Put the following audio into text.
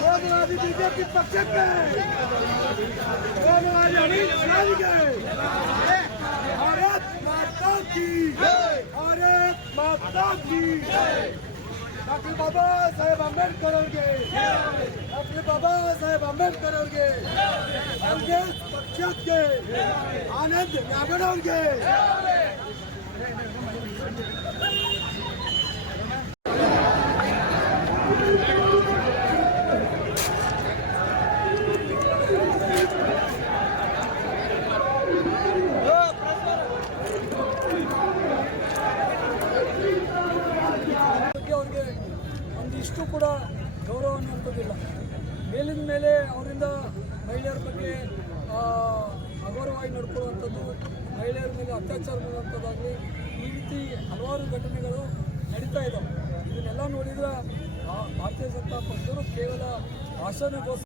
ಕೋಮುವಾದಿ ಬಿಜೆಪಿ ಪಕ್ಷಕ್ಕೆ ಕೋಮುವಾದಿ ಅಮಿತ್ ಶಾಹಿಗೆ ಭಾರತ್ ಮಾತಾ ಕಿ ಭಾರತ್ ಮಾತಾ ಕಿ ಡಾಕ್ಟರ್ ಬಾಬಾ ಸಾಹೇಬ್ ಅಂಬೇಡ್ಕರ್ ಅವ್ರಿಗೆ ಡಾಕ್ಟರ್ ಬಾಬಾ ಸಾಹೇಬ್ ಅಂಬೇಡ್ಕರ್ ಅವ್ರಿಗೆ ಕಾಂಗ್ರೆಸ್ ಪಕ್ಷಕ್ಕೆ ಆನಂದ್ ನಾಗಡ್ ಅವ್ರಿಗೆ ಅವ್ರಿಗೆ ಒಂದಿಷ್ಟು ಕೂಡ ಗೌರವ ಅನ್ನುವಂಥದ್ದಿಲ್ಲ. ಮೇಲಿನ ಮೇಲೆ ಅವರಿಂದ ಮಹಿಳೆಯರ ಬಗ್ಗೆ ಅಗೌರವವಾಗಿ ನಡ್ಕೊಳ್ಳುವಂಥದ್ದು, ಮಹಿಳೆಯರ ಮೇಲೆ ಅತ್ಯಾಚಾರ ಮಾಡುವಂಥದ್ದಾಗಲಿ, ಈ ರೀತಿ ಹಲವಾರು ಘಟನೆಗಳು ನಡೀತಾ ಇದ್ದಾವೆ. ಇದನ್ನೆಲ್ಲ ನೋಡಿದರೆ ಭಾರತೀಯ ಜನತಾ ಪಕ್ಷದವರು ಕೇವಲ ಭಾಷಣಗೋಸ್ಕರ